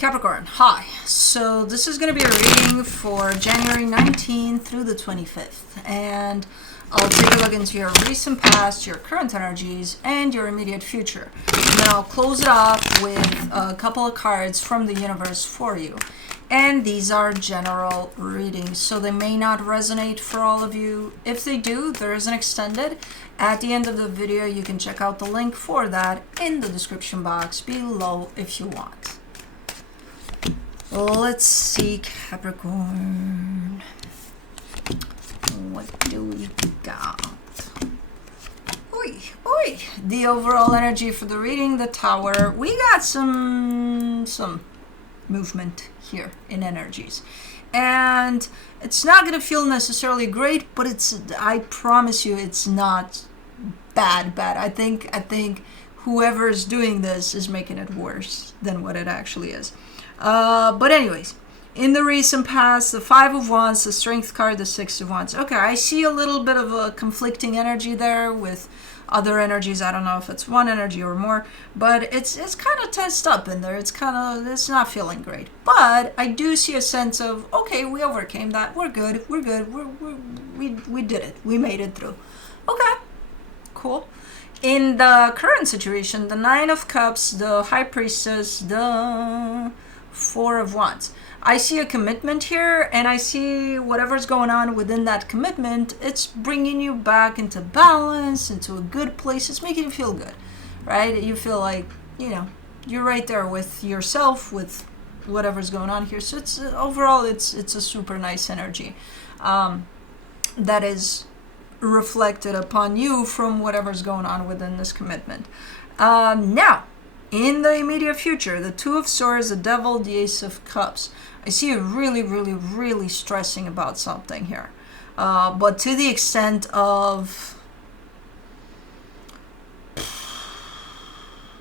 Capricorn, hi. So this is going to be a reading for January 19th through the 25th. And I'll take a look into your recent past, your current energies, and your immediate future. And then I'll close it off with a couple of cards from the universe for you. And these are general readings, so they may not resonate for all of you. If they do, there is an extended. At the end of the video, you can check out the link for that in the description box below if you want. Let's see, Capricorn. What do we got? Oi, oi. The overall energy for the reading, the Tower. We got some movement here in energies. And it's not going to feel necessarily great, but I promise you it's not bad. I think whoever is doing this is making it worse than what it actually is. But anyways, in the recent past, the Five of Wands, the Strength card, the Six of Wands. Okay, I see a little bit of a conflicting energy there with other energies. I don't know if it's one energy or more, but it's kind of tensed up in there. It's not feeling great. But I do see a sense of, okay, we overcame that. We're good. We did it. We made it through. Okay, cool. In the current situation, the Nine of Cups, the High Priestess, the Four of Wands. I see a commitment here, and I see whatever's going on within that commitment, it's bringing you back into balance, into a good place. It's making you feel good, right? You feel like, you're right there with yourself, with whatever's going on here. So it's overall, it's a super nice energy that is reflected upon you from whatever's going on within this commitment. Now, in the immediate future, the Two of Swords, the Devil, the Ace of Cups. I see you really stressing about something here. But to the extent of...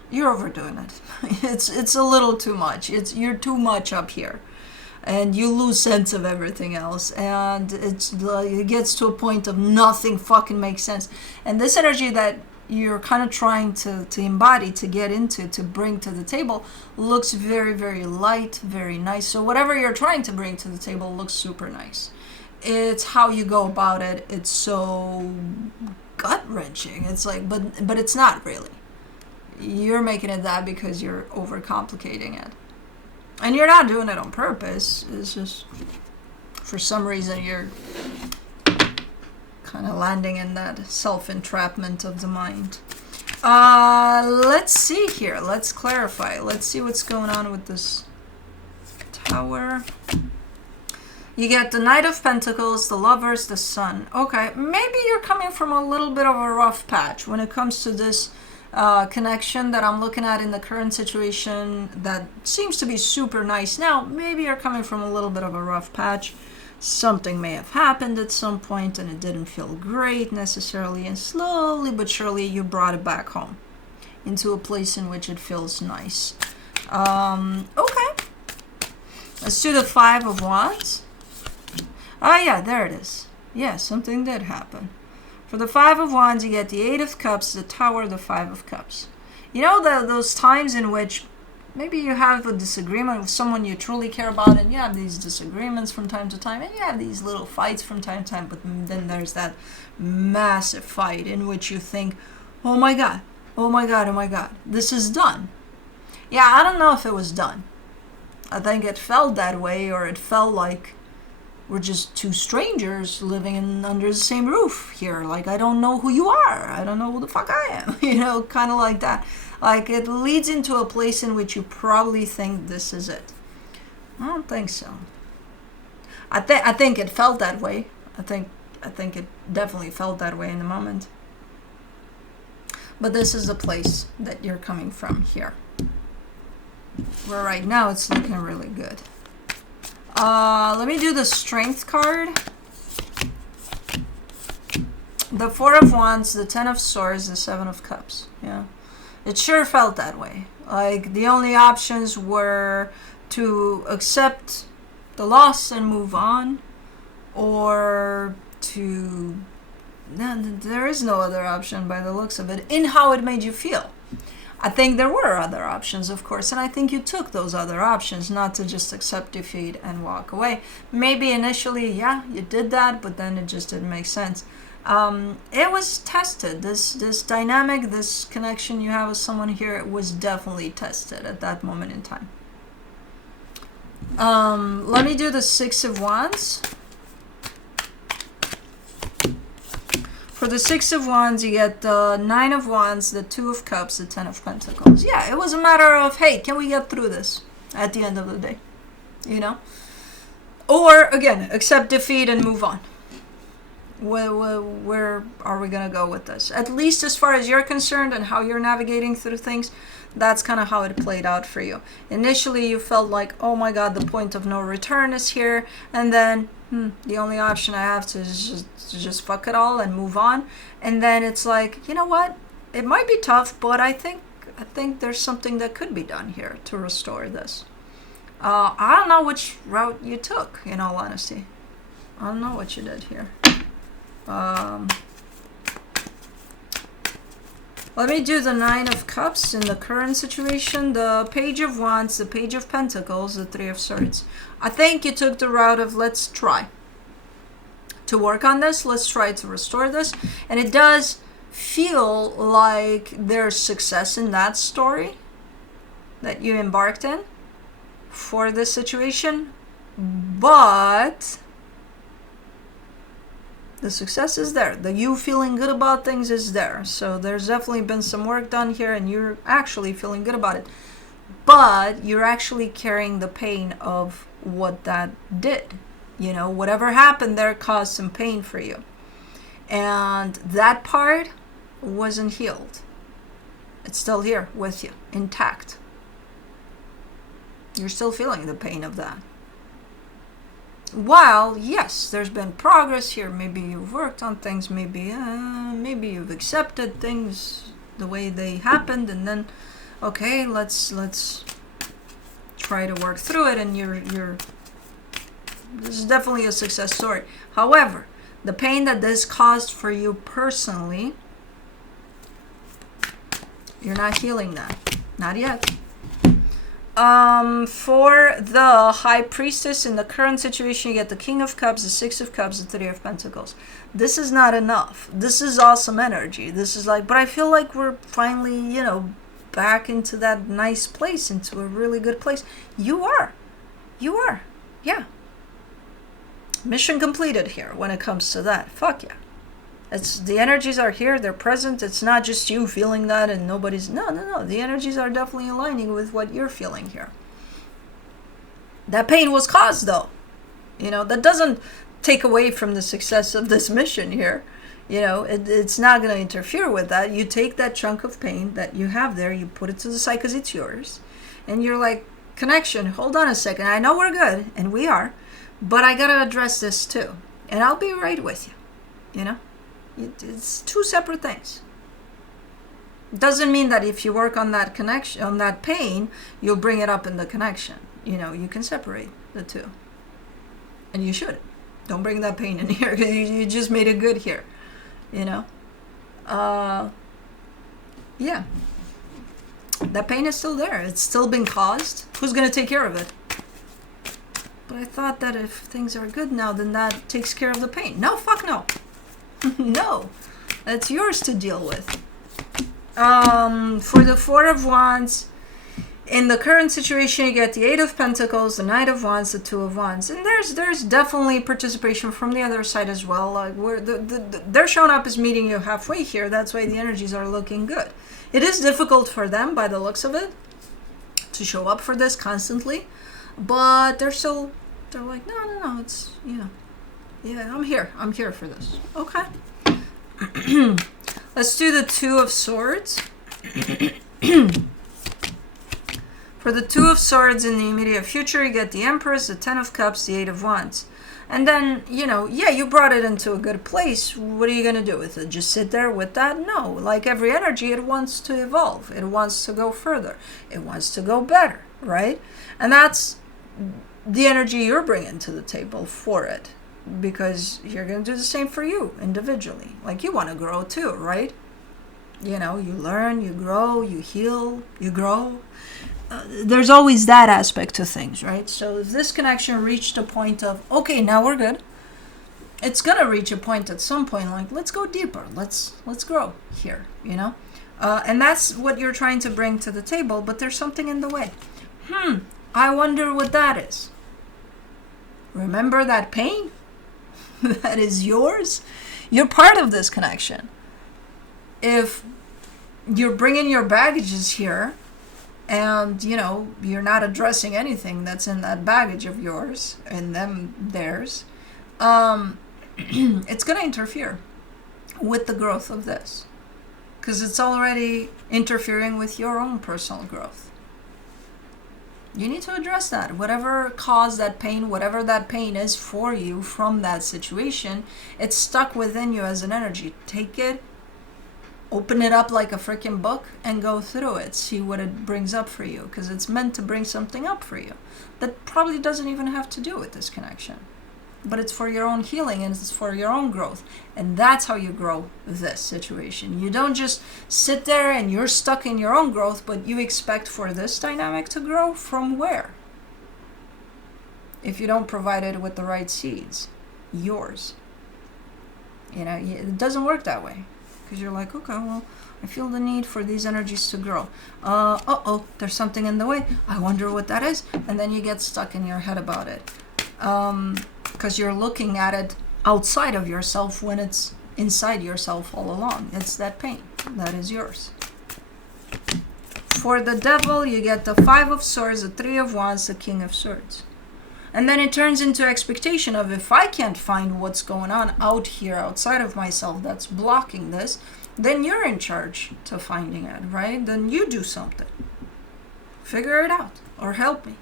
You're overdoing it. It's a little too much. You're too much up here. And you lose sense of everything else. And it gets to a point of nothing fucking makes sense. And this energy that you're kind of trying to embody, to get into, to bring to the table, looks very light, very nice. So whatever you're trying to bring to the table looks super nice. It's how you go about it. It's so gut-wrenching. It's like, but it's not really. You're making it that because you're overcomplicating it. And you're not doing it on purpose. It's just, for some reason, you're kind of landing in that self-entrapment of the mind. Let's see here. Let's clarify. Let's see what's going on with this Tower. You get the Knight of Pentacles, the Lovers, the Sun. Okay, maybe you're coming from a little bit of a rough patch when it comes to this connection that I'm looking at in the current situation that seems to be super nice now. Maybe you're coming from a little bit of a rough patch. Something may have happened at some point and it didn't feel great necessarily, and slowly but surely you brought it back home into a place in which it feels nice. Okay, let's do the Five of Wands. Oh yeah, there it is. Yeah, something did happen. For the Five of Wands, you get the Eight of Cups, the Tower, the Five of Cups. You know, those times in which maybe you have a disagreement with someone you truly care about, and you have these disagreements from time to time, and you have these little fights from time to time, but then there's that massive fight in which you think, oh my God, this is done. Yeah, I don't know if it was done. I think it felt that way, or it felt like we're just two strangers living under the same roof here. Like, I don't know who you are. I don't know who the fuck I am. Kind of like that. Like, it leads into a place in which you probably think this is it. I don't think so. I think it felt that way. I think it definitely felt that way in the moment. But this is the place that you're coming from here. Where right now it's looking really good. Let me do the Strength card. The Four of Wands, the Ten of Swords, the Seven of Cups. Yeah. It sure felt that way. Like, the only options were to accept the loss and move on, or to... There is no other option by the looks of it, in how it made you feel. I think there were other options, of course, and I think you took those other options, not to just accept defeat and walk away. Maybe initially, yeah, you did that, but then it just didn't make sense. It was tested. This dynamic, this connection you have with someone here, it was definitely tested at that moment in time. Let me do the Six of Wands. For the Six of Wands, you get the Nine of Wands, the Two of Cups, the Ten of Pentacles. Yeah, it was a matter of, hey, can we get through this at the end of the day? You know? Or, again, accept defeat and move on. Where are we going to go with this? At least as far as you're concerned and how you're navigating through things, that's kind of how it played out for you. Initially, you felt like, oh my God, the point of no return is here. And then, the only option I have is just fuck it all and move on. And then it's like, you know what? It might be tough, but I think there's something that could be done here to restore this. I don't know which route you took, in all honesty. I don't know what you did here. Let me do the Nine of Cups in the current situation, the Page of Wands, the Page of Pentacles, the Three of Swords. I think you took the route of let's try to work on this, let's try to restore this. And it does feel like there's success in that story that you embarked in for this situation, but the success is there. The you feeling good about things is there. So there's definitely been some work done here and you're actually feeling good about it. But you're actually carrying the pain of what that did. You know, whatever happened there caused some pain for you. And that part wasn't healed. It's still here with you, intact. You're still feeling the pain of that. While, yes, there's been progress here. Maybe you've worked on things. Maybe you've accepted things the way they happened, and then, okay, let's try to work through it. And this is definitely a success story. However, the pain that this caused for you personally, you're not healing that. Not yet. For the High Priestess in the current situation, you get the King of Cups, the Six of Cups, the Three of Pentacles. This is not enough. This is awesome energy. This is like, but I feel like we're finally, you know, back into that nice place, into a really good place. You are. Yeah. Mission completed here when it comes to that. Fuck yeah. The energies are here, they're present. It's not just you feeling that and nobody's... No. The energies are definitely aligning with what you're feeling here. That pain was caused, though. You know, that doesn't take away from the success of this mission here. You know, it's not going to interfere with that. You take that chunk of pain that you have there, you put it to the side because it's yours. And you're like, connection, hold on a second. I know we're good, and we are, but I got to address this too. And I'll be right with you, you know? It's two separate things. Doesn't mean that if you work on that connection, on that pain, you'll bring it up in the connection. You know, you can separate the two. And you should. Don't bring that pain in here. You just made it good here. You know? Yeah. That pain is still there. It's still been caused. Who's going to take care of it? But I thought that if things are good now, then that takes care of the pain. No, fuck no. No, that's yours to deal with. For the Four of Wands, in the current situation, you get the Eight of Pentacles, the Knight of Wands, the Two of Wands, and there's definitely participation from the other side as well. Like they're showing up as meeting you halfway here. That's why the energies are looking good. It is difficult for them, by the looks of it, to show up for this constantly, but they're like, no, it's, you know. Yeah, I'm here for this. Okay. Let's do the Two of Swords. For the Two of Swords in the immediate future, you get the Empress, the Ten of Cups, the Eight of Wands. And then, you know, yeah, you brought it into a good place. What are you going to do with it? Just sit there with that? No. Like every energy, it wants to evolve. It wants to go further. It wants to go better, right? And that's the energy you're bringing to the table for it. Because you're going to do the same for you individually. Like you want to grow too, right? You know, you learn, you grow, you heal, you grow. There's always that aspect to things, right? So if this connection reached a point of, okay, now we're good, it's gonna reach a point at some point, like, let's go deeper, let's grow here, you know? And that's what you're trying to bring to the table, but there's something in the way. I wonder what that is. Remember that pain? That is yours? You're part of this connection. If you're bringing your baggages here, and, you know, you're not addressing anything that's in that baggage of yours and theirs, it's going to interfere with the growth of this, because it's already interfering with your own personal growth. You need to address that. Whatever caused that pain, whatever that pain is for you from that situation, it's stuck within you as an energy. Take it, open it up like a freaking book, and go through it. See what it brings up for you, because it's meant to bring something up for you that probably doesn't even have to do with this connection. But it's for your own healing, and it's for your own growth. And that's how you grow this situation. You don't just sit there and you're stuck in your own growth, but you expect for this dynamic to grow from where? If you don't provide it with the right seeds, yours. You know, it doesn't work that way. Because you're like, okay, well, I feel the need for these energies to grow. There's something in the way. I wonder what that is. And then you get stuck in your head about it. Because you're looking at it outside of yourself when it's inside yourself all along. It's that pain. That is yours. For the devil, you get the 5 of Swords, the 3 of Wands, the King of Swords. And then it turns into expectation of, if I can't find what's going on out here outside of myself that's blocking this, then you're in charge to finding it, right? Then you do something. Figure it out, or help me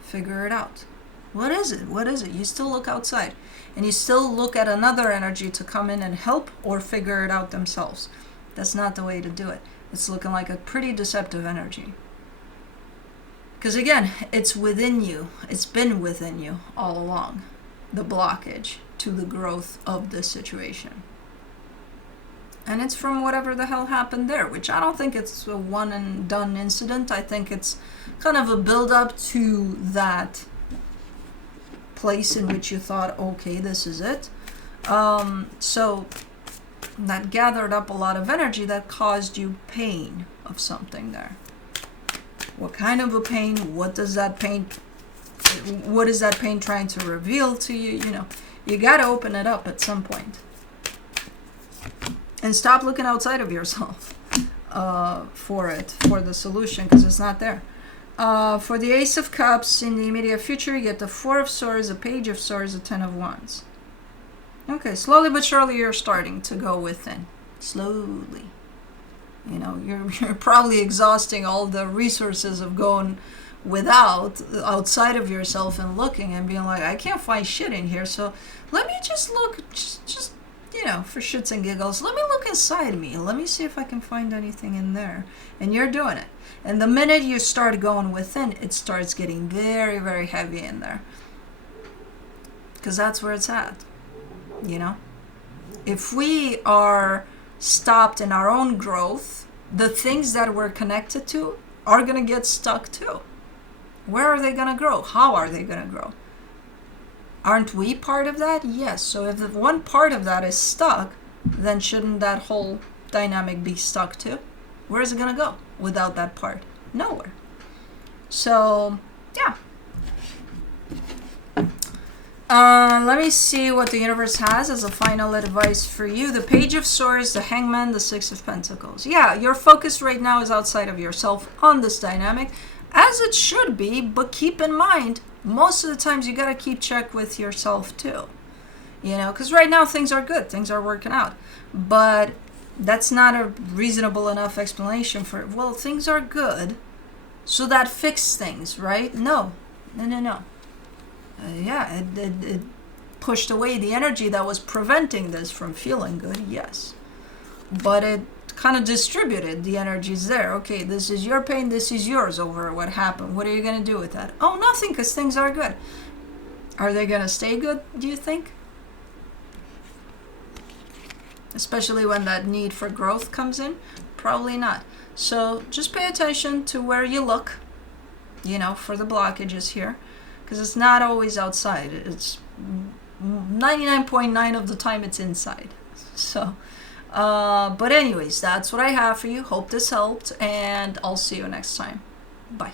figure it out. What is it? What is it? You still look outside, and you still look at another energy to come in and help or figure it out themselves. That's not the way to do it. It's looking like a pretty deceptive energy. Because again, it's within you. It's been within you all along. The blockage to the growth of this situation. And it's from whatever the hell happened there, which I don't think it's a one and done incident. I think it's kind of a build up to that place in which you thought, okay, this is it. So that gathered up a lot of energy that caused you pain of something there. What kind of a pain? What is that pain trying to reveal to you? You know, you got to open it up at some point. And stop looking outside of yourself for the solution, because it's not there. For the Ace of Cups, in the immediate future, you get the 4 of Swords, a Page of Swords, a 10 of Wands. Okay, slowly but surely you're starting to go within. Slowly. You know, you're probably exhausting all the resources of going outside of yourself and looking and being like, I can't find shit in here, so let me just look, just you know, for shits and giggles, let me look inside me. Let me see if I can find anything in there. And you're doing it. And the minute you start going within, it starts getting very, very heavy in there. Because that's where it's at. You know? If we are stopped in our own growth, the things that we're connected to are going to get stuck too. Where are they going to grow? How are they going to grow? Aren't we part of that? Yes. So if one part of that is stuck, then shouldn't that whole dynamic be stuck too? Where is it going to go without that part? Nowhere. So, yeah. Let me see what the universe has as a final advice for you. The Page of Swords, the Hangman, the 6 of Pentacles. Yeah, your focus right now is outside of yourself on this dynamic, as it should be, but keep in mind, most of the times you got to keep check with yourself too. You know, because right now things are good, things are working out. But that's not a reasonable enough explanation for, well, things are good, so that fixed things, right? No. It pushed away the energy that was preventing this from feeling good, yes. But it kind of distributed the energies there. Okay, this is your pain, this is yours over what happened. What are you going to do with that? Oh, nothing, because things are good. Are they going to stay good, do you think? Especially when that need for growth comes in? Probably not. So just pay attention to where you look, you know, for the blockages here, because it's not always outside. It's 99.9 of the time it's inside. So, but anyways, that's what I have for you. Hope this helped, and I'll see you next time. Bye.